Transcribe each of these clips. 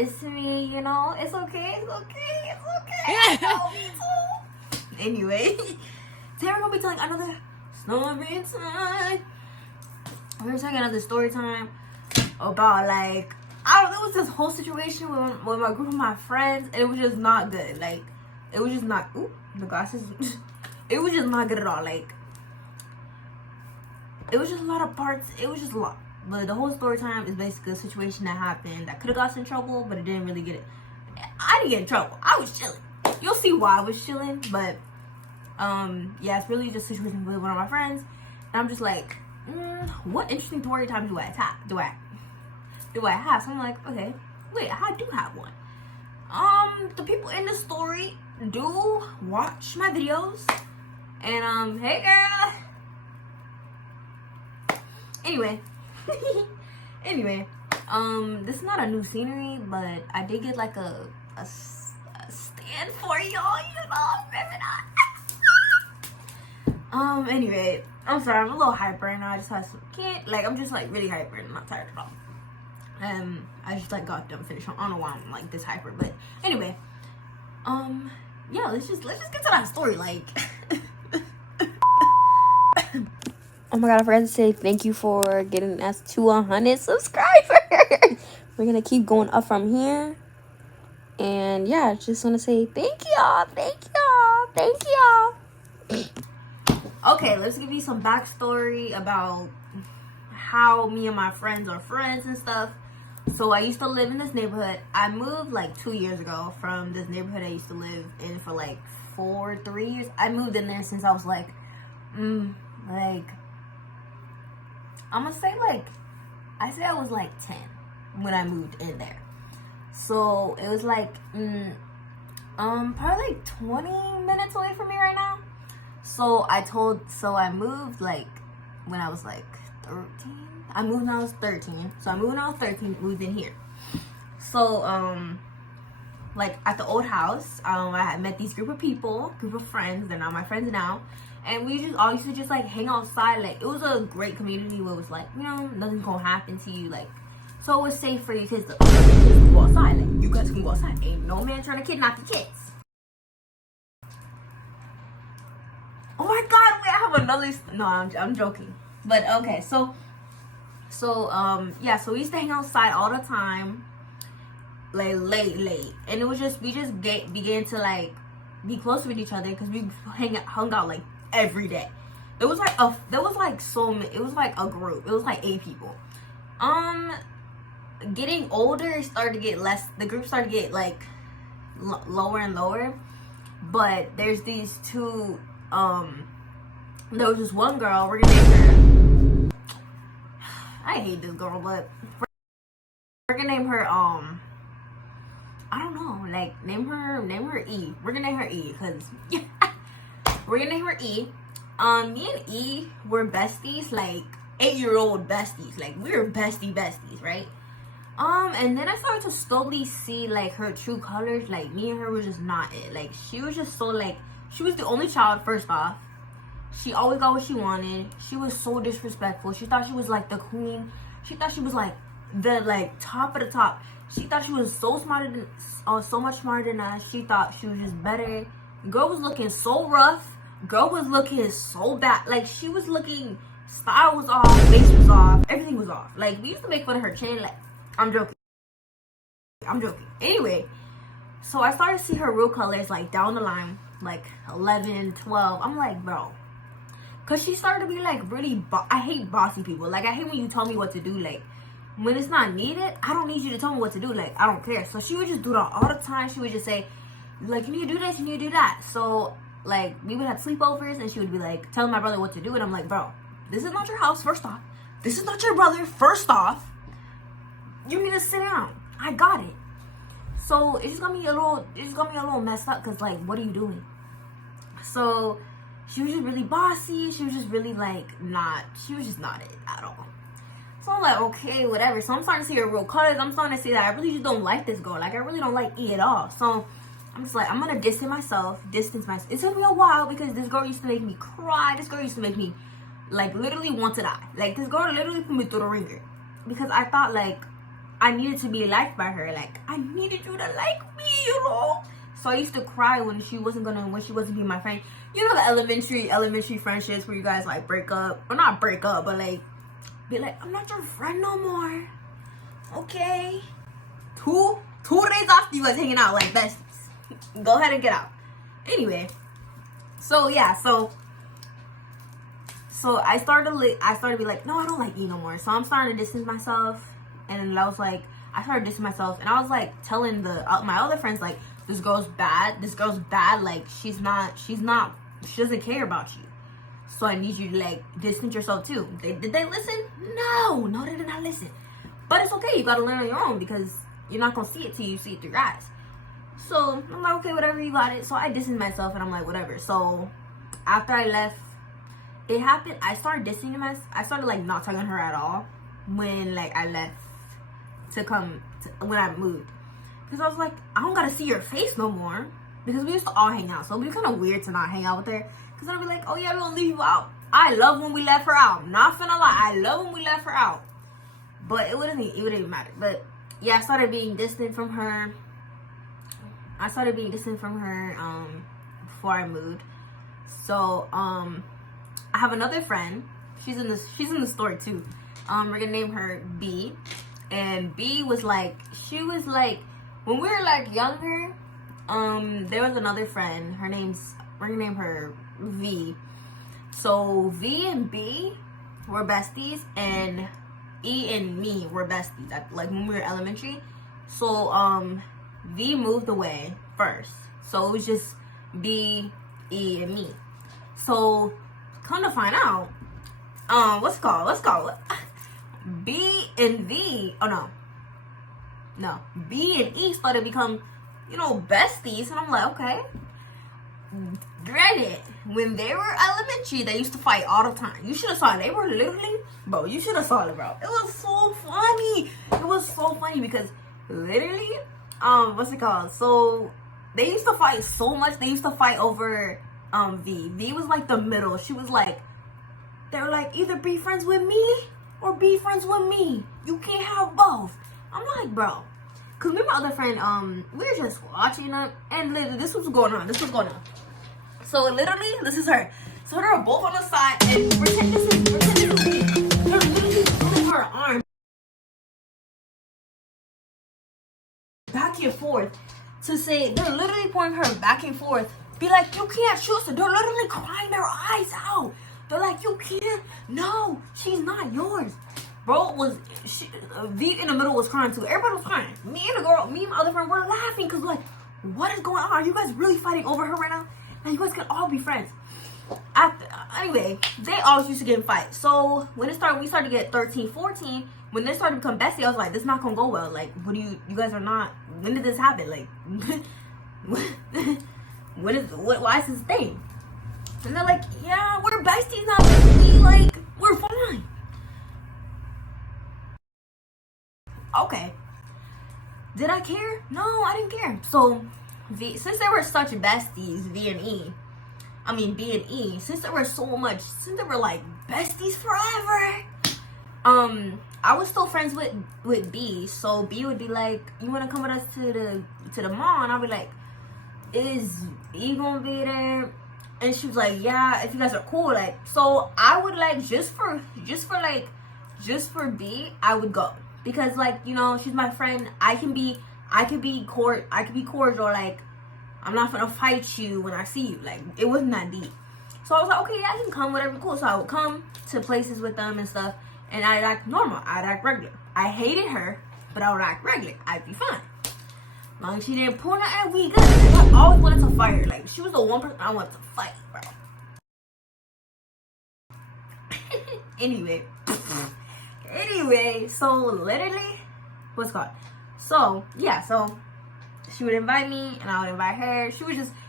this to me, you know. It's okay, it's okay, it's okay. No, me too. Anyway, today we're gonna be telling another story time. We're telling another story time about, like, I don't know, it was this whole situation with my group of my friends, and it was just not good. Like, it was just not, ooh, the glasses. It was just not good at all. Like, it was just a lot of parts. It was just a lot. But the whole story time is basically a situation that happened that could have got us in trouble, but it didn't really get it. I didn't get in trouble. I was chilling. You'll see why I was chilling, but yeah, it's really just a situation with one of my friends, and I'm just like, what interesting story time do I have? So I'm like, okay, wait, I do have one. The people in the story do watch my videos, and hey girl. Anyway, this is not a new scenery, but I did get like a stand for y'all, you know, remember that? Anyway, I'm sorry, I'm a little hyper right now. I just have some, I'm just like really hyper and I'm not tired at all. I just like got done finished. I don't know why I'm like this hyper, but anyway, yeah, let's just get to that story, like. Oh my god, I forgot to say thank you for getting us to 100 subscribers. We're gonna keep going up from here. And yeah, just want to say thank y'all. Okay, let's give you some backstory about how me and my friends are friends and stuff. So I used to live in this neighborhood. I moved like 2 years ago from this neighborhood I used to live in for like 3 years. I moved in there since I was like, I'm gonna say I was like 10 when I moved in there. So it was like, probably like 20 minutes away from me right now. So I moved like when I was like 13. I moved when I was 13. So I moved when I was 13, moved in here. So, like at the old house, I had met these group of friends. They're not my friends now. And we just all used to just like hang outside. Like, it was a great community where it was like, you know, nothing's gonna happen to you. Like, so it was safe for you kids to go outside. Like, you guys can go outside. Ain't no man trying to kidnap the kids. Oh my god, wait, I have another. No, I'm joking. But okay, so yeah, so we used to hang outside all the time, like late, and it was just we just began to like be close with each other because we hung out like every day. It was like a group. It was like 8 people. Getting older, it started to get less. The group started to get like lower and lower. But there's these two. There was this one girl. We're gonna name her. I hate this girl, but we're gonna name her. I don't know. Like, name her E. We're gonna name her E because we're gonna name her E. Me and E were besties, like 8-year-old besties. Like, we were besties, right? And then I started to slowly see like her true colors. Like, me and her was just not it. Like, she was just so like, she was the only child, first off. She always got what she wanted. She was so disrespectful. She thought she was like the queen. She thought she was like the like top of the top. She thought she was so so much smarter than us. She thought she was just better. Girl was looking so rough. Girl was looking so bad. Like, she was looking, style was off, face was off, everything was off. Like, we used to make fun of her chin. Like, I'm joking. Anyway, so I started to see her real colors like down the line, like 11, 12. I'm like, bro. Because she started to be like really, I hate bossy people. Like, I hate when you tell me what to do. Like, when it's not needed, I don't need you to tell me what to do. Like, I don't care. So she would just do that all the time. She would just say, like, you need to do this, you need to do that. So, like, we would have sleepovers, and she would be like telling my brother what to do. And I'm like, bro, this is not your house, first off. This is not your brother, first off. You need to sit down. I got it. So it's just gonna be a little messed up, because like, what are you doing? So she was just really bossy. She was just really like she was just not it at all. So I'm like, okay, whatever. So I'm starting to see her real colors. I'm starting to see that I really just don't like this girl. Like, I really don't like E at all. So I'm just like, I'm gonna distance myself. It's gonna be a while, because this girl used to make me cry. This girl used to make me like literally want to die. Like, this girl literally put me through the ringer, because I thought like I needed to be liked by her. Like, I needed you to like me, you know? So I used to cry when she wasn't being my friend. You know, the elementary friendships where you guys like break up. Or not break up, but like, be like, I'm not your friend no more. Okay. Two days after you guys hanging out like besties. Go ahead and get out. Anyway. So yeah, so I started to be like, no, I don't like you no more. So I'm starting to distance myself. And I was like, I started distancing myself. And I was like telling my other friends, like, this girl's bad. Like, she doesn't care about you. So I need you to like distance yourself too. Did they listen? No, they did not listen. But it's okay. You gotta learn on your own because you're not gonna see it till you see it through your eyes. So I'm like, okay, whatever, you got it. So I distanced myself and I'm like, whatever. So after I left, it happened. I started distancing myself. I started like not talking to her at all when like I left when I moved. Because I was like, I don't gotta see your face no more. Because we used to all hang out. So it'd be kind of weird to not hang out with her. Because I'd be like, oh yeah, we're gonna leave you out. I love when we left her out. Not finna lie. I love when we left her out. But it wouldn't even matter. But yeah, I started being distant from her. Before I moved. So I have another friend. She's in the story too. We're gonna name her B. And B was like, when we were like younger, there was another friend. We're gonna name her V. So V and B were besties, and E and me were besties. Like when we were elementary. So V moved away first. So it was just B, E, and me. So come to find out, what's it called? B and V, B and E started to become, besties. And I'm like, okay. Granted, when they were elementary, they used to fight all the time. You should have saw it. They were literally, bro, you should have saw it, bro. It was so funny. Because literally, what's it called? So they used to fight so much. They used to fight over V. V was like the middle. She was like, they were like, either be friends with me or be friends with me. You can't have both. I'm like, bro. Cause me and my other friend, we were just watching them, and literally this was going on. So literally, this is her. So they're both on the side, and pretend this is me. They're literally pulling her arm back and forth to say, they're literally pulling her back and forth. Be like, you can't choose her. They're literally crying their eyes out. They're like, you can't. No, she's not yours. Bro, V in the middle was crying too. Everybody was crying. Me and my other friend were laughing because like, what is going on? Are you guys really fighting over her right now? Now you guys can all be friends. Anyway, they always used to get in fights. So when we started to get 13, 14. When they started to become bestie, I was like, this is not gonna go well. Like, you guys are not. When did this happen? Like, why is this thing? And they're like, yeah, we're besties now. Like, we're fine. Okay. Did I care? No, I didn't care. So, since they were such besties, B and E, since they were like besties forever, I was still friends with B. So B would be like, you wanna come with us to the mall? And I'll be like, is E gonna be there? And she was like, yeah, if you guys are cool. Like, so I would like just for B, I would go. Because like, she's my friend. I can be cordial. Like, I'm not gonna fight you when I see you. Like, it wasn't that deep. So I was like, okay, yeah, I can come, whatever, cool. So I would come to places with them and stuff, and I'd act normal. I'd act regular. I hated her, but I would act regular. I'd be fine. As long as she didn't pull nothing, we good. I always wanted to fight her. Like, she was the one person I wanted to fight, bro. Anyway, so literally, what's it called? So, yeah, so she would invite me and I would invite her.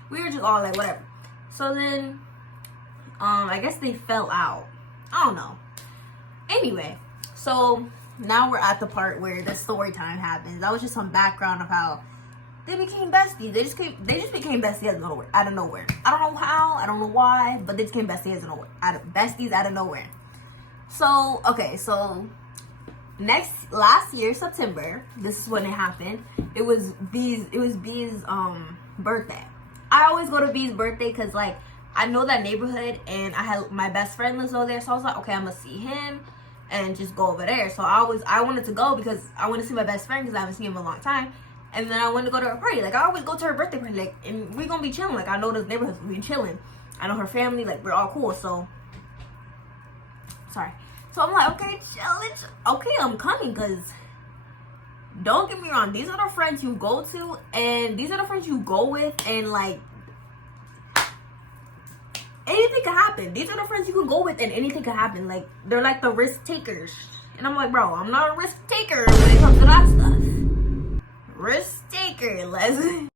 We were just all like, whatever. So then, I guess they fell out. I don't know. Anyway, so now we're at the part where the story time happens. That was just some background of how they became besties. They just became besties out of nowhere. I don't know how, I don't know why, but they just became besties out of nowhere. Besties out of nowhere. So, okay, so last year, September, this is when it happened. It was B's birthday. I always go to B's birthday because, like, I know that neighborhood, and I had my best friend lives over there, so I was like, okay, I'm gonna see him and just go over there. So I wanted to go because I want to see my best friend because I haven't seen him in a long time. And then I wanted to go to her party. Like, I always go to her birthday party, like, and we're gonna be chilling. Like, I know this neighborhood, we be chilling. I know her family, like, we're all cool. So sorry. So I'm like, okay, challenge. Okay, I'm coming, because don't get me wrong, these are the friends you go to, and these are the friends you go with, and, like, anything can happen. These are the friends you can go with, and anything can happen. Like, they're like the risk takers. And I'm like, bro, I'm not a risk taker when it comes to that stuff. Risk taker, Leslie.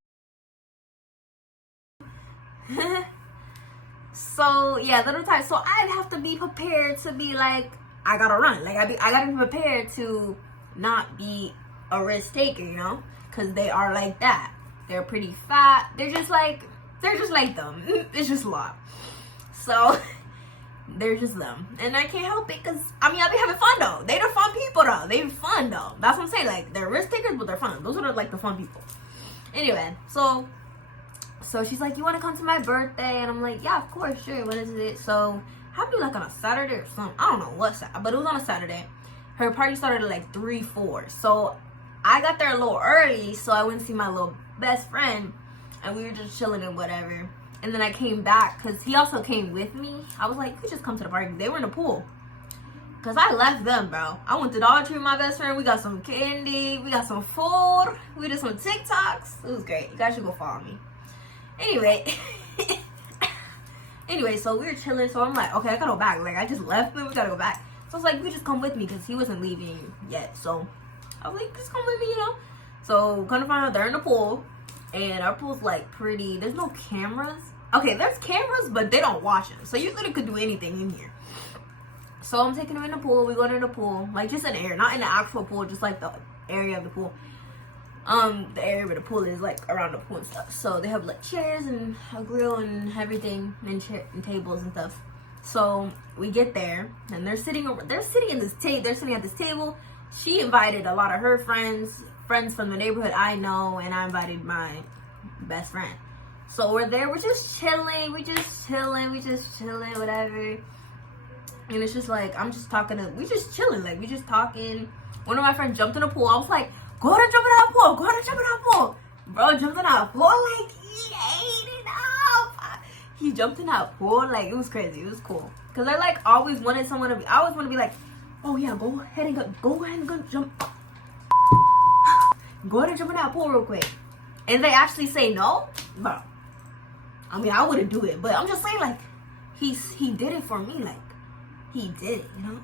So, yeah, little time. So I have to be prepared to be like, I gotta run. Like, I gotta be prepared to not be a risk taker, you know? Because they are like that. They're pretty fat. They're just like them. It's just a lot. So, they're just them. And I can't help it because, I mean, I be having fun, though. They're the fun people, though. They be fun, though. That's what I'm saying. Like, they're risk takers, but they're fun. Those are, like, the fun people. Anyway, so she's like, you want to come to my birthday? And I'm like, yeah, of course, sure. When is it? So, I have to do, like, on a Saturday or something. I don't know what Saturday, but it was on a Saturday. Her party started at, like, 3, 4. So, I got there a little early, so I went to see my little best friend. And we were just chilling and whatever. And then I came back because he also came with me. I was like, you just come to the party. They were in the pool. Because I left them, bro. I went to Dollar Tree with my best friend. We got some candy. We got some food. We did some TikToks. It was great. You guys should go follow me. Anyway. So we were chilling. So I'm like, okay, I gotta go back. Like, I just left them. We gotta go back. So I was like, you just come with me because he wasn't leaving yet. So I was like, just come with me, you know. So kind of find out they're in the pool. And our pool's like pretty. There's no cameras. Okay, there's cameras, but they don't watch them. So you literally could do anything in here. So I'm taking them in the pool. We go in the pool. Like, just an area. Not in the actual pool. Just like the area of the pool. The area where the pool is, like, around the pool and stuff. So they have, like, chairs and a grill and everything. And tables and stuff. So we get there. And they're sitting at this table. She invited a lot of her friends from the neighborhood I know. And I invited my best friend. So we're there, we're just chilling, whatever. And it's just like, we just chilling, like, we just talking. One of my friends jumped in the pool. I was like, go ahead and jump in that pool. Bro jumped in that pool, like, he ate it up. He jumped in that pool, like, it was crazy, it was cool. Because I, like, always wanted someone to be, I always want to be like, oh yeah, go ahead and jump. Go ahead and jump in that pool real quick. And they actually say no, bro. I mean, I wouldn't do it, but I'm just saying, like, he did it for me, like, he did it, you know?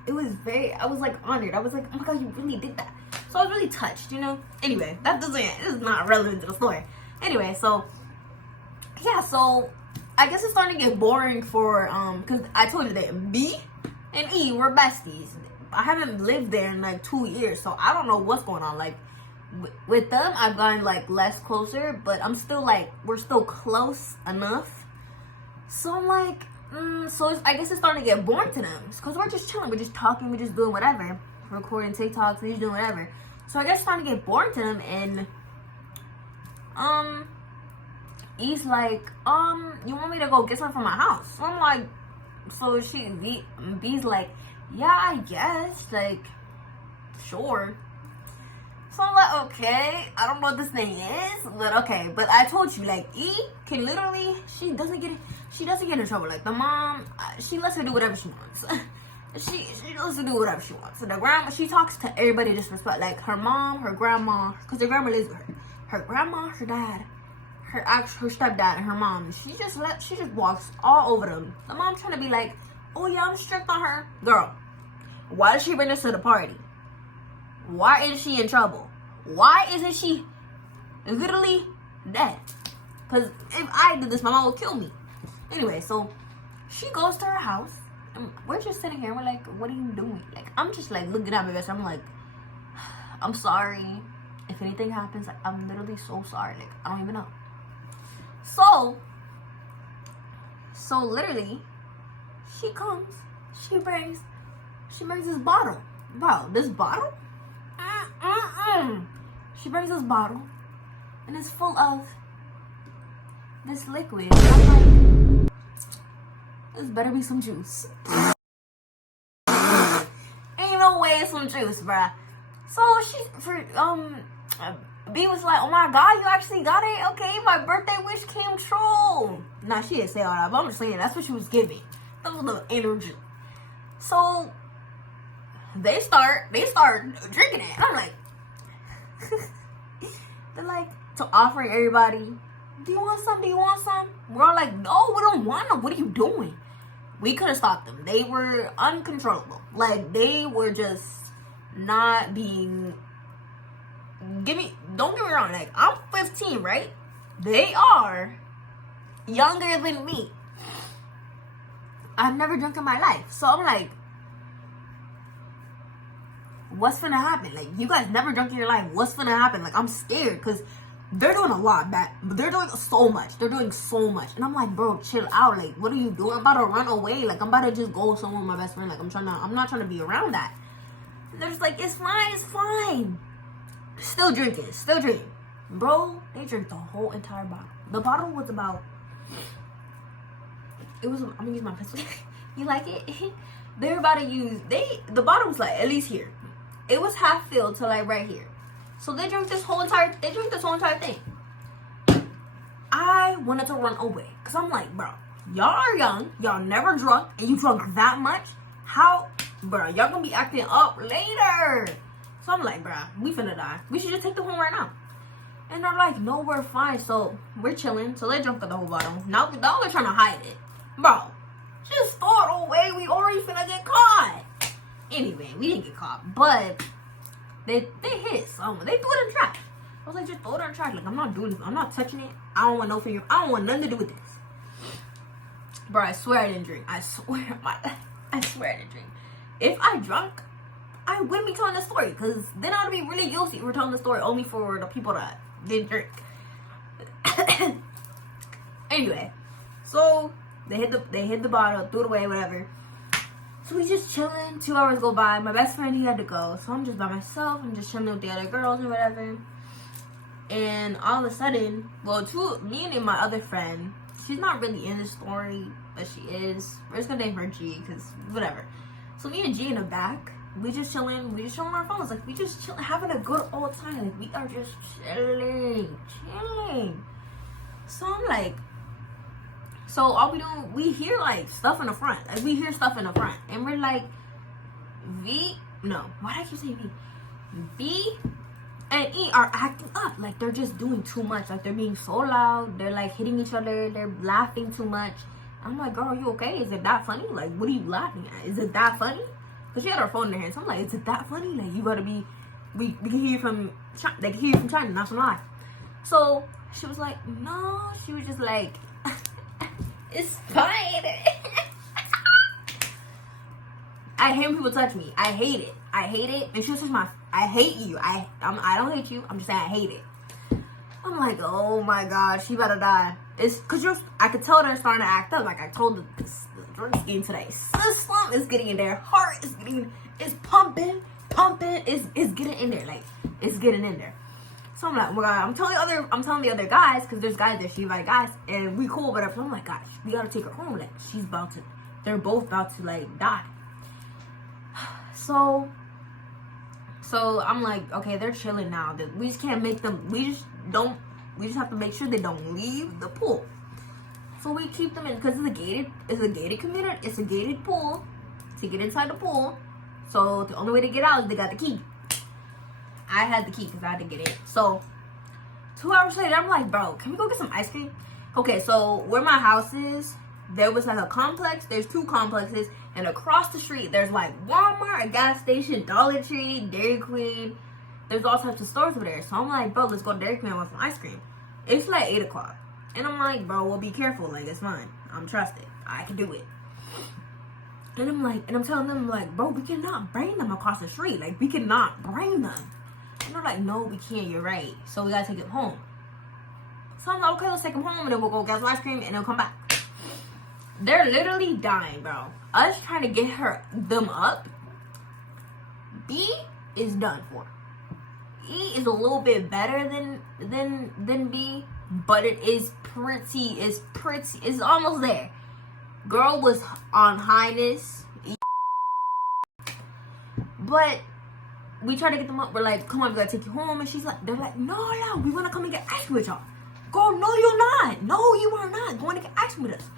I was, like, honored. I was like, oh my God, you really did that. So I was really touched, you know? Anyway, this is not relevant to the story. Anyway, so, yeah, so, I guess it's starting to get boring for, because I told you that B and E were besties. I haven't lived there in, like, 2 years, so I don't know what's going on, like, with them, I've gotten, like, less closer, but I'm still, like, we're still close enough. So I'm like, I guess it's starting to get boring to them. Because we're just chilling, we're just talking, we're just doing whatever. Recording TikToks, we're just doing whatever. So I guess it's starting to get boring to them, and, he's like, you want me to go get something from my house? So I'm like, B's like, yeah, I guess, like, sure. So I'm like, okay, I don't know what this thing is, but okay. But I told you, like, E can literally, she doesn't get in trouble. Like, the mom, she lets her do whatever she wants. she lets her do whatever she wants. So the grandma, she talks to everybody disrespect. Like, her mom, her grandma, because her grandma lives with her. Her grandma, her dad, her stepdad, and her mom. She just walks all over them. The mom trying to be like, oh yeah, I'm strict on her. Girl, why did she bring us to the party? Why is she in trouble? Why isn't she literally dead? Because if I did this, my mom would kill me. Anyway, so she goes to her house. And we're just sitting here. We're like, what are you doing? Like, I'm just like looking at my best friend. I'm like, I'm sorry. If anything happens, like, I'm literally so sorry. Like, I don't even know. So literally, she comes. She brings this bottle. Bro, this bottle? She brings this bottle, and it's full of this liquid. And I'm like, this better be some juice. Ain't no way it's some juice, bruh. So B was like, oh my god, you actually got it? Okay, my birthday wish came true. Nah, she didn't say all that, but I'm just saying that's what she was giving. That was the energy. So they start drinking it. I'm like, they're like, to offer everybody, do you want some? Do you want some? We're all like, no, we don't want them. What are you doing? We couldn't stop them. They were uncontrollable. Like, they were just not being... Don't get me wrong. Like, I'm 15, right? They are younger than me. I've never drunk in my life. So I'm like, what's gonna happen? Like, you guys never drunk in your life. What's gonna happen? Like, I'm scared because they're doing a lot back. They're doing so much. They're doing so much. And I'm like, bro, chill out. Like, what are you doing? I'm about to run away. Like, I'm about to just go somewhere with my best friend. Like, I'm not trying to be around that. And they're just like, it's fine. Still drinking. Bro, they drank the whole entire bottle. The bottle was about... I'm gonna use my pencil. You like it? They were about to use... The bottle was like, at least here. It was half filled to like right here. So they drank this whole entire thing. I wanted to run away. Because I'm like, bro, y'all are young. Y'all never drunk. And you drunk that much? How? Bro, y'all gonna be acting up later. So I'm like, bro, we finna die. We should just take the home right now. And they're like, no, we're fine. So we're chilling. So they drunk the whole bottle. Now they're trying to hide it. Bro, just throw it away. We already finna get caught. Anyway, we didn't get caught. But they hit someone. They threw it in the trash. I was like, just throw it in the trash. Like, I'm not doing this. I'm not touching it. I don't want no finger. I don't want nothing to do with this. Bro, I swear I didn't drink. I swear I didn't drink. If I drunk, I wouldn't be telling the story. Because then I would be really guilty for telling the story only for the people that didn't drink. Anyway, so they hit the bottle, threw it away, whatever. So we just chilling. 2 hours go by. My best friend, he had to go. So I'm just by myself. I'm just chilling with the other girls and whatever. And all of a sudden, me and my other friend, she's not really in the story, but she is. We're just gonna name her G, because whatever. So me and G in the back, we just chilling. We just chilling on our phones. Like, we just chilling, having a good old time. Like, we are just chilling. So I'm like, so all we doing, we hear like stuff in the front. Like, we hear stuff in the front. And we're like, why did I keep saying V? B and E are acting up. Like, they're just doing too much. Like, they're being so loud. They're like hitting each other. They're laughing too much. I'm like, girl, are you okay? Is it that funny? Like, what are you laughing at? Is it that funny? Because she had her phone in her hand. So I'm like, is it that funny? Like, you gotta be, we can hear from, they can hear from China, not from live. So she was like, no. She was just like, it's fine. I hate when people touch me. I hate it. And she was just I hate you. I don't hate you. I'm just saying I hate it. I'm like, oh my god, she better die. It's because I could tell they're starting to act up. Like, I told the drink's getting today. System is getting in there. Heart is it's pumping. It's getting in there. Like, it's getting in there. So I'm like, oh my god, I'm telling the other guys, because there's guys there, she invited guys, and we cool, whatever. So I'm like, gosh, we gotta take her home. Like, they're both about to like die. So I'm like, okay, they're chilling now. We just can't make them. We just have to make sure they don't leave the pool. So we keep them in, because it's a gated community. It's a gated pool to get inside the pool. So the only way to get out is they got the key. I had the key because I had to get in. So 2 hours later, I'm like, bro, can we go get some ice cream? Okay, so where my house is, there was like a complex. There's 2 complexes. And across the street, there's like Walmart, a gas station, Dollar Tree, Dairy Queen. There's all types of stores over there. So I'm like, bro, let's go to Dairy Queen and want some ice cream. It's like 8 o'clock. And I'm like, bro, well, be careful. Like, it's fine. I'm trusted. I can do it. And I'm telling them, like, bro, we cannot bring them across the street. Like, we cannot bring them. And they're like, no, we can't. You're right. So we gotta take them home. So I'm like, okay, let's take them home, and then we'll go get some ice cream, and they'll come back. They're literally dying, bro. Us trying to get them up, B is done for. E is a little bit better than B, but it is pretty. It's almost there. Girl was on highness, but we try to get them up. We're like, come on, we gotta take you home. And they're like, no, we wanna come and get ice cream with y'all. Girl, no, you're not. No, you are not going to get ice cream with us.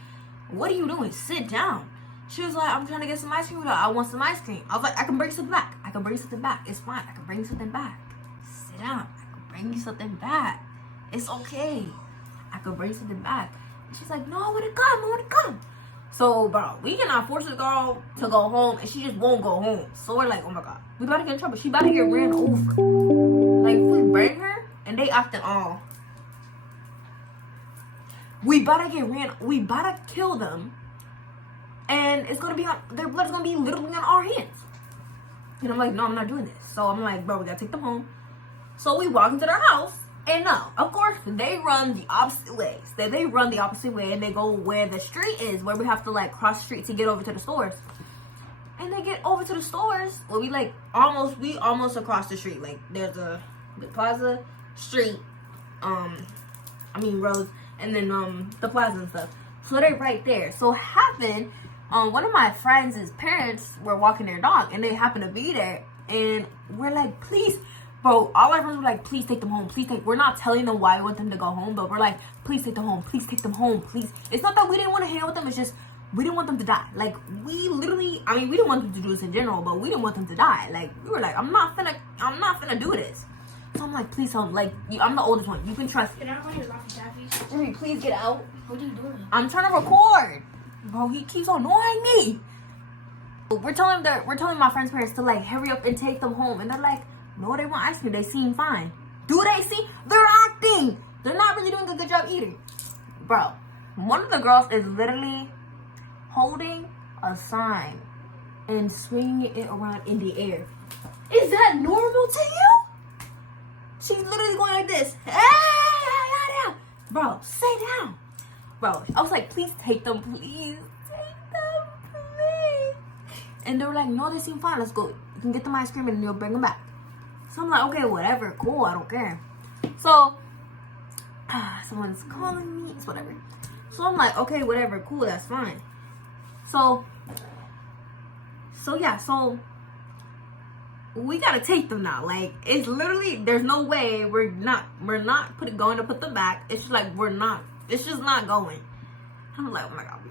What are you doing? Sit down. She was like, I'm trying to get some ice cream with her. I want some ice cream. I was like, I can bring something back. It's fine. I can bring something back. Sit down. I can bring you something back. It's okay. I can bring something back. And she's like, no, I want to come. So, bro, we cannot force the girl to go home, and she just won't go home. So we're like, oh my God, we about to get in trouble. She about to get ran over. Like, if we bring her, and they acting all, we about to kill them, and it's gonna be their blood's gonna be literally on our hands. And I'm like, no, I'm not doing this. So I'm like, bro, we gotta take them home. So we walk into their house. And no, of course, they run the opposite ways. They run the opposite way, and they go where the street is, where we have to like cross the street to get over to the stores. And they get over to the stores. Well, we almost across the street. Like there's the plaza, street, roads, and then the plaza and stuff. So they're right there. So happened, one of my friends' parents were walking their dog, and they happened to be there, and we're like, please. Bro, all our friends were like, please take them home. We're not telling them why we want them to go home, but we're like, please take them home. Please take them home. Please. It's not that we didn't want to hang out with them. It's just, we didn't want them to die. Like, we literally, we didn't want them to do this in general, but we didn't want them to die. Like, we were like, I'm not finna do this. So I'm like, please help. Like, I'm the oldest one. You can trust me. Can I run your Laffy Taffies? Jimmy, please get out. What are you doing? I'm trying to record. Bro, he keeps annoying me. We're telling my friends' parents to like hurry up and take them home, and they're like, no, they want ice cream. They seem fine. Do they see? They're acting. They're not really doing a good job eating. Bro, one of the girls is literally holding a sign and swinging it around in the air. Is that normal to you? She's literally going like this. Hey. Bro, sit down. Bro, I was like, please take them. Please take them, please. And they were like, no, they seem fine. Let's go. You can get them ice cream and you'll bring them back. So I'm like, okay, whatever, cool, I don't care. So, someone's calling me, it's whatever. So I'm like, okay, whatever, cool, that's fine. So we gotta take them now. Like, it's literally, there's no way we're not going to put them back. It's just like, it's just not going. I'm like, oh my God,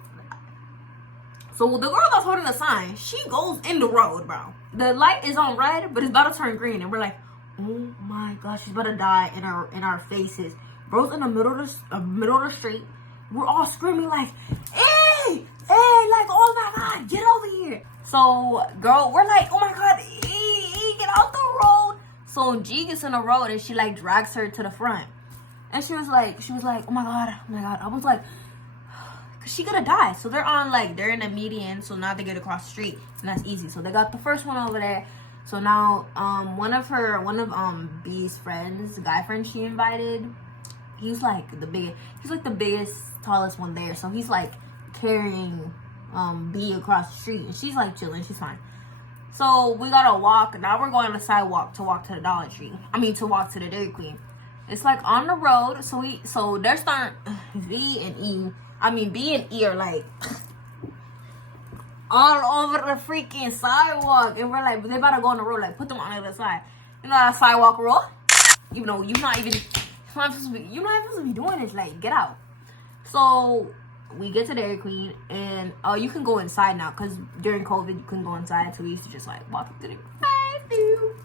so the girl that's holding the sign, she goes in the road, bro. The light is on red, but it's about to turn green, and we're like, oh my gosh, she's about to die in our faces. Bro's in the middle of the street. We're all screaming like, hey, like, oh my God, get over here. So, girl, we're like, oh my God, get out the road. So G gets in the road, and she like drags her to the front, and she was like, oh my God. I was like, cause she gonna die. So they're in the median, so now they get across the street, and that's easy. So they got the first one over there. So now one of B's friends, guy friend she invited, he's like the biggest, tallest one there. So he's like carrying B across the street, and she's like chilling, she's fine. So we gotta walk. Now we're going on the sidewalk to walk to the Dollar Tree. To walk to the Dairy Queen. It's like on the road. So they're starting B and E are like all over the freaking sidewalk, and we're like, they about to go on the road, like put them on the other side. You know that sidewalk rule? Even though you're not supposed to be doing this, like, get out. So we get to Dairy Queen, and you can go inside now, because during COVID you couldn't go inside, so we used to just like walk through the drive-thru.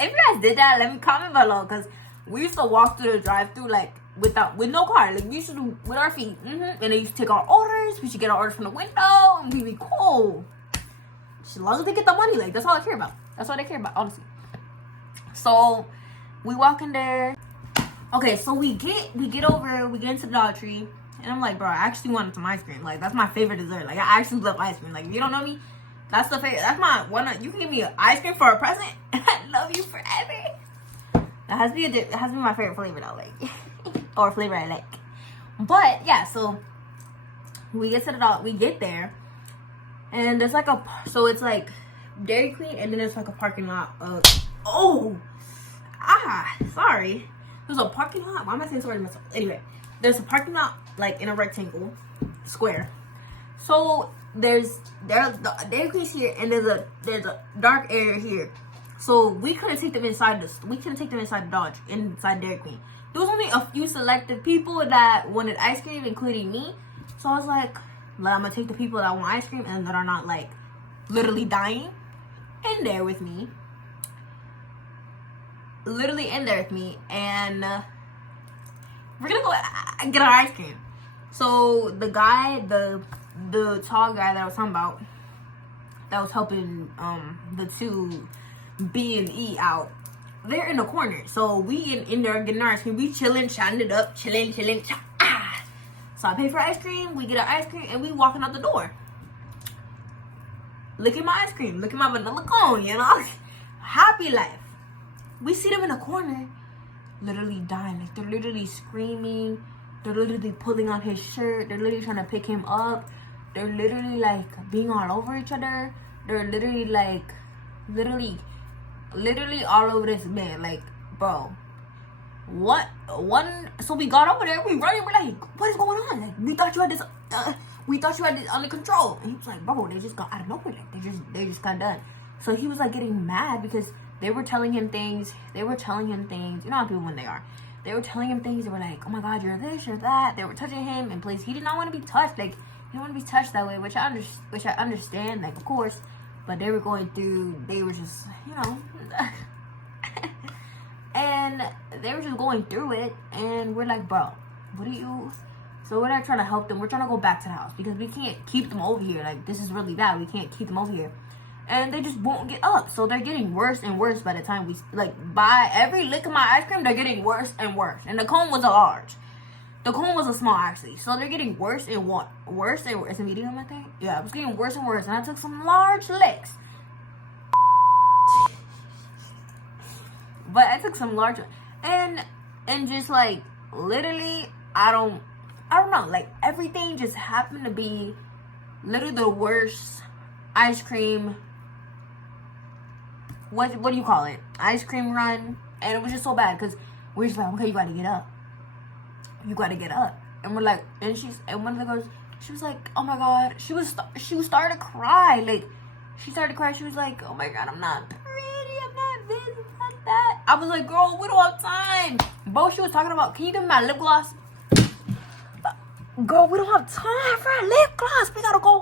If you guys did that, let me comment below, because we used to walk through the drive-thru like with no car. Like, we used to do with our feet. And they used to take our orders. We should get our orders from the window, and we'd be cool. As long as they get the money, like, that's all I care about. That's all they care about, honestly. So we walk in there. Okay, so we get into the Dollar Tree, and I'm like, bro, I actually wanted some ice cream. Like, that's my favorite dessert. Like, I actually love ice cream. Like, if you don't know me, that's the favorite. That's my one. You can give me an ice cream for a present, and I love you forever. It has to be my favorite flavor though, like, or flavor I like. But yeah, so we get there, and there's like so it's like Dairy Queen, and then there's like a parking lot of Sorry. There's a parking lot. Why am I saying sorry to myself? Anyway, there's a parking lot like in a rectangle square. So there's the Dairy Queen's here, and there's a dark area here. So we couldn't take them inside the Dodge, inside Dairy Queen. There was only a few selected people that wanted ice cream, including me. So I was like, I'm gonna take the people that want ice cream and that are not like literally dying in there with me. Literally in there with me, and we're gonna go get our ice cream. So the guy, the tall guy that I was talking about, that was helping the two B and E out, they're in the corner. So we in there getting our ice cream. We chilling, chatting it up, chilling. So I pay for ice cream. We get our ice cream, and we walking out the door. Look at my ice cream. Look at my vanilla cone. You know, happy life. We see them in the corner, literally dying. Like, they're literally screaming. They're literally pulling on his shirt. They're literally trying to pick him up. They're literally like being all over each other. They're literally like, literally all over this man. Like, bro, what? So we got over there. We running. We're like, what is going on? Like, we thought you had this. We thought you had this under control. And he was like, bro, they just got out of nowhere. Like, they just got done. So he was like getting mad because they were telling him things. You know how people when they are. They were telling him things. They were like, oh my God, you're this, you're that. They were touching him in place. He did not want to be touched. Like, he didn't want to be touched that way, which I understand, like, of course. But they were going through, they were just, you know. And they were just going through it. And we're like, bro, what are you? So we're not trying to help them. We're trying to go back to the house because we can't keep them over here. Like, this is really bad. We can't keep them over here. And they just won't get up. So they're getting worse and worse by the time we, like, by every lick of my ice cream, they're getting worse and worse. And the cone was a large. The cone was a small, actually. So they're getting worse and worse. It's a medium, I think. Yeah, it was getting worse and worse. And I took some large licks. But I took some large, and just like, literally, I don't know. Like, everything just happened to be literally the worst ice cream. What do you call it? Ice cream run. And it was just so bad because we're just like, okay, you gotta get up. You gotta get up. And we're like, and one of the girls, she was like, oh my God. She was starting to cry. Like, she started to cry. She was like, oh my God, I'm not pretty. I'm not this, I'm not that. I was like, girl, we don't have time. Bro, she was talking about, can you give me my lip gloss? Girl, we don't have time for a lip gloss. We gotta go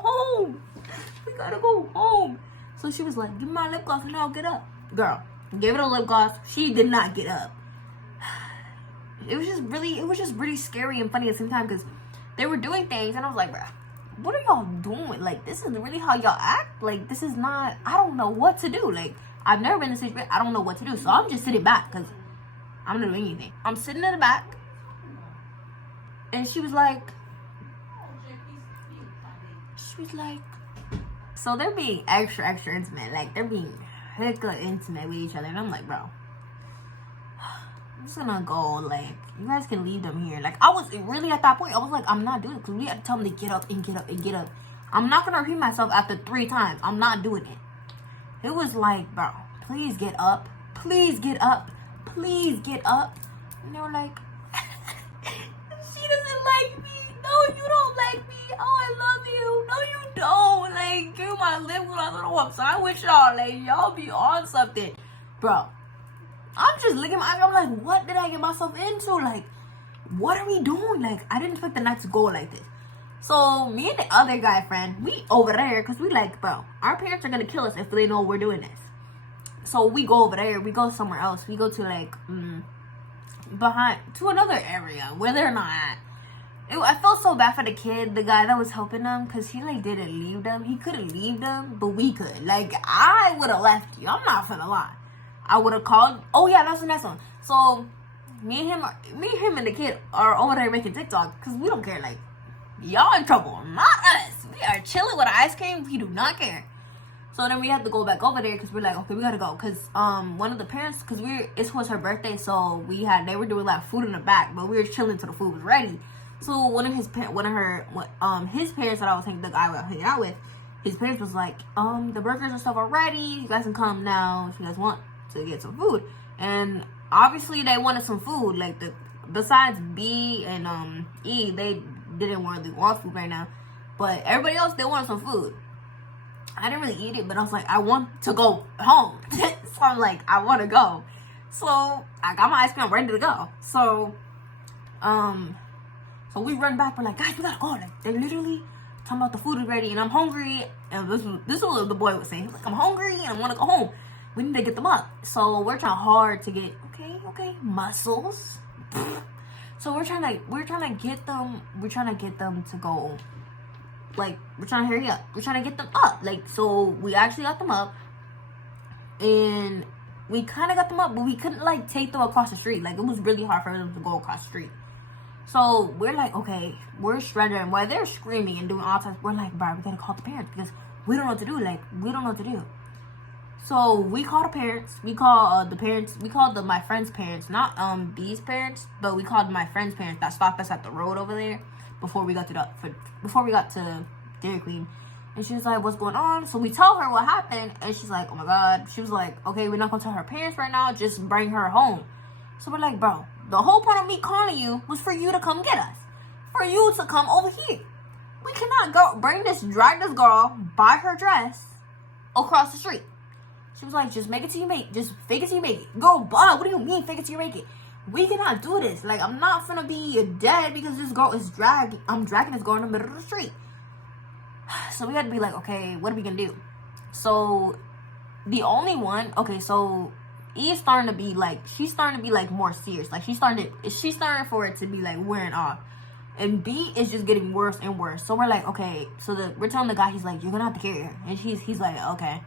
home. So she was like, give me my lip gloss and I'll get up. Girl, gave her a lip gloss. She did not get up. It was just really scary and funny at the same time because they were doing things and I was like, bruh, what are y'all doing? Like, this is really how y'all act? Like, this is not, I don't know what to do. Like, I've never been in a situation, I don't know what to do. So I'm just sitting back because I'm not doing anything. I'm sitting in the back and she was like, so they're being extra intimate. Like, they're being hecka intimate with each other. And I'm like, bro, I'm just gonna go. Like, you guys can leave them here. Like, I was really at that point. I was like, I'm not doing it. Because we had to tell them to get up and get up and get up. I'm not gonna repeat myself after 3 times. I'm not doing it. It was like, bro, please get up. Please get up. Please get up. And they were like, she doesn't like me. No, you don't like me. Oh, I love you. No, you don't. Like, give my lip gloss. I don't want time with y'all. Like, y'all be on something. Bro, I'm just looking at my, I'm like, what did I get myself into? Like, what are we doing? Like, I didn't expect the night to go like this. So, me and the other guy friend, we over there, because we like, bro, our parents are going to kill us if they know we're doing this. So, we go over there. We go somewhere else. We go to, like, to another area where they're not at. I felt so bad for the kid, the guy that was helping them, because he, like, didn't leave them. He couldn't leave them, but we could. Like, I would have left you. I'm not finna lie. I would have called. Oh, yeah, that's the next one. So, me and him and the kid are over there making TikTok, because we don't care. Like, y'all in trouble, not us. We are chilling with ice cream. We do not care. So, then we had to go back over there, because we're like, okay, we gotta go. Because, one of the parents, because it was her birthday, so they were doing, like, food in the back, but we were chilling till the food was ready. So his parents that I was the guy I was hanging out with, his parents was like, the burgers and stuff are ready. You guys can come now if you guys want to get some food. And obviously they wanted some food. Like besides B and E, they didn't really want food right now. But everybody else, they wanted some food. I didn't really eat it, but I was like, I want to go home. So I'm like, I want to go. So I got my ice cream, I'm ready to go. So we run back. We're like, guys, we gotta go. Like, they're literally talking about the food is ready, and I'm hungry. And this is what the boy was saying. He's like, I'm hungry and I want to go home. We need to get them up. So we're trying hard to get okay muscles. So we're trying to get them. We're trying to get them to go. Like, we're trying to hurry up. We're trying to get them up. Like, so we actually got them up, and we kind of got them up, but we couldn't like take them across the street. Like, it was really hard for them to go across the street. So we're like, okay, we're struggling. While they're screaming and doing all types, we're like, bro, we gotta call the parents because we don't know what to do. Like, we don't know what to do. So we called the parents. We called the parents. We called my friend's parents, not B's parents, but we called my friend's parents that stopped us at the road over there before we got to Dairy Queen. And she was like, what's going on? So we tell her what happened, and she's like, oh my god. She was like, okay, we're not gonna tell her parents right now. Just bring her home. So we're like, bro, the whole point of me calling you was for you to come get us. For you to come over here. We cannot drag this girl by her dress across the street. She was like, just make it till you make it. Just fake it till you make it. Girl, what do you mean fake it till you make it? We cannot do this. Like, I'm not gonna be dead because this girl is I'm dragging this girl in the middle of the street. So we had to be like, okay, what are we gonna do? So the only one, okay, so E is starting to be like more serious. Like, she's starting for it to be like wearing off. And B is just getting worse and worse. So we're like, okay, so we're telling the guy, he's like, you're gonna have to carry her. And he's like, okay.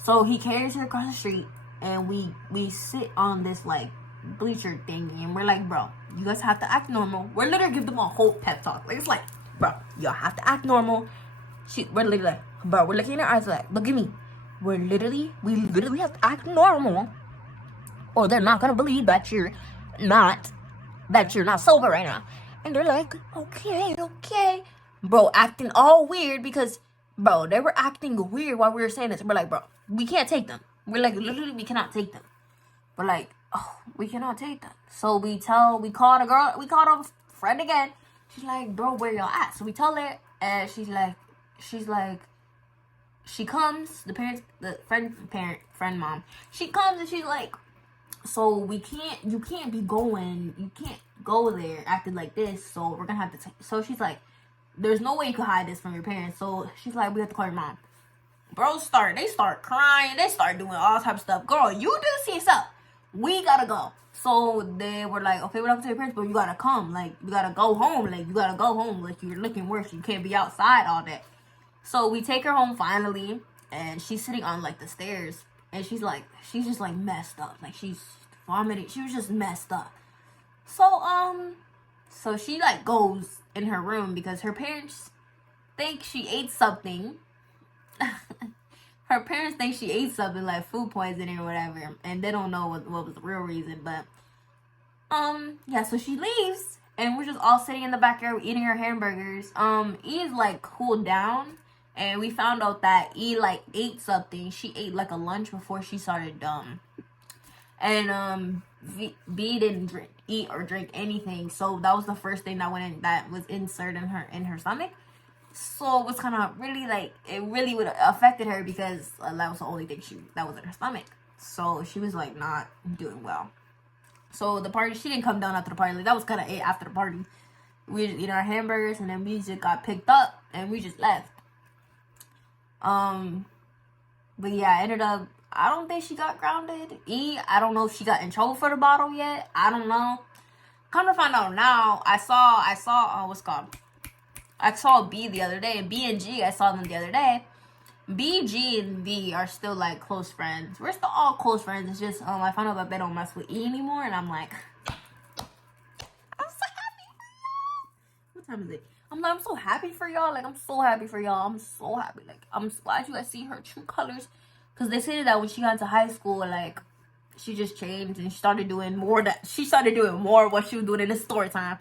So he carries her across the street, and we sit on this like bleacher thing, and we're like, bro, you guys have to act normal. We're literally giving them a whole pep talk. Like, it's like, bro, y'all have to act normal. We're literally like, bro, we're looking in her eyes like, look at me. We literally have to act normal, or they're not gonna believe that you're not sober right now. And they're like, okay. Bro, acting all weird because, bro, they were acting weird while we were saying this. We're like, bro, we can't take them. We're like, literally, we cannot take them. We're like, oh, we cannot take them. So we called a friend again. She's like, bro, where y'all at? So we tell her, and she's like, she comes, the friend mom. She comes and she's like, so you can't go there acting like this. So we're gonna have to so she's like, there's no way you can hide this from your parents. So she's like, we have to call your mom. Bro, they start crying. They start doing all types of stuff. Girl, you do see yourself. We gotta go. So they were like, okay, we're not gonna tell your parents, but you gotta come. Like, you gotta go home. Like, you gotta go home. Like, you're looking worse. You can't be outside all day. So we take her home finally, and she's sitting on like the stairs, and she's just like messed up. Like, she's vomiting. She was just messed up. So she like goes in her room because her parents think she ate something. Her parents think she ate something like food poisoning or whatever, and they don't know what was the real reason. But yeah, so she leaves, and we're just all sitting in the backyard eating our hamburgers. E is like cooled down, and we found out that E like ate something. She ate like a lunch before she started and B didn't eat or drink anything, so that was the first thing that was inserted in her stomach. So it was kind of really like, it really would have affected her because that was the only thing that was in her stomach. So she was like not doing well. So the party, she didn't come down after the party. Like, that was kind of it after the party. We just eat our hamburgers, and then we just got picked up and we just left. But yeah, I ended up, I don't think she got grounded. I don't know if she got in trouble for the bottle yet. I don't know. Come to find out now, I saw what's called? I saw B the other day, and B and G, I saw them the other day. B, G, and V are still like close friends. We're still all close friends. It's just I found out that they don't mess with E anymore, and I'm like, I'm so happy for y'all. What time is it? I'm so happy for y'all. Like, I'm so happy for y'all. I'm so happy. Like, I'm glad you guys see her true colors. Because they said that when she got into high school, like, she just changed and she started doing more of what she was doing in the story time.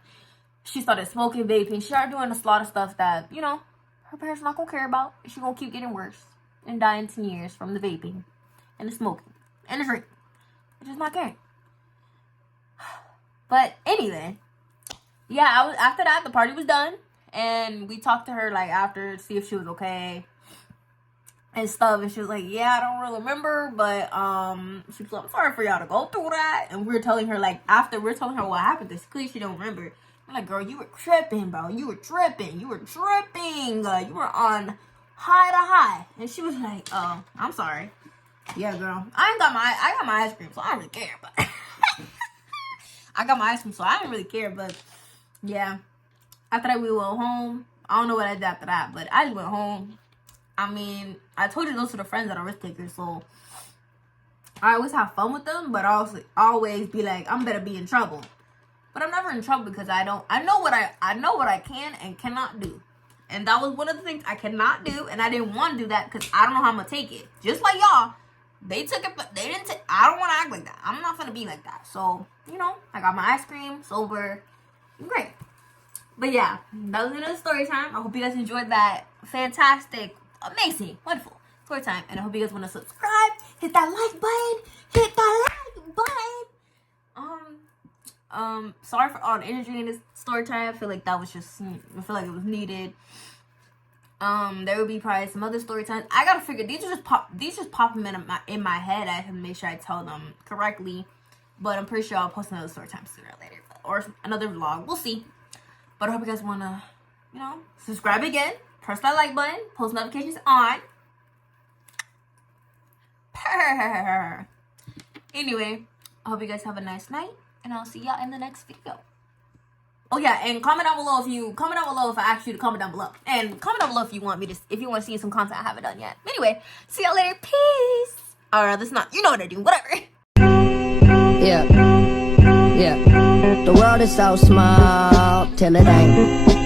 She started smoking, vaping. She started doing a lot of stuff that, you know, her parents not gonna care about. She's gonna keep getting worse and dying 10 years from the vaping and the smoking and the drinking. They're just not caring. But anyway, yeah, after that, the party was done. And we talked to her, like, after to see if she was okay. And stuff. And she was like, yeah, I don't really remember. But, she was like, I'm sorry for y'all to go through that. And we were telling her, like, after we were telling her what happened, this clearly she don't remember. I'm like, girl, you were tripping, bro. You were tripping. You were tripping. You were on high to high. And she was like, oh, I'm sorry. Yeah, girl. I got my ice cream, so I don't really care. But I got my ice cream, so I didn't really care. But yeah, after that we went home. I don't know what I did after that, but I just went home. I mean, I told you those are the friends that are risk takers, so I always have fun with them, but I always be like, I'm better be in trouble. But I'm never in trouble because I know what I can and cannot do. And that was one of the things I cannot do, and I didn't want to do that because I don't know how I'm gonna take it. Just like y'all, they took it, but they didn't take. I don't want to act like that. I'm not gonna be like that. So I got my ice cream, sober, great. But yeah, that was another story time. I hope you guys enjoyed that fantastic, amazing, wonderful story time, and I hope you guys want to subscribe, hit that like button, sorry for all the energy in this story time. I feel like that was I feel like it was needed. There will be probably some other story times. I gotta figure, these just pop them in my head. I have to make sure I tell them correctly, but I'm pretty sure I'll post another story time sooner or later, or another vlog. We'll see. But I hope you guys wanna, subscribe again, press that like button, post notifications on. Anyway, I hope you guys have a nice night, and I'll see y'all in the next video. Oh yeah, and comment down below if I asked you to comment down below, and comment down below if you want to see some content I haven't done yet. Anyway, see y'all later. Peace. Or that's not. You know what I do. Whatever. Yeah. The world is so small till it ain't.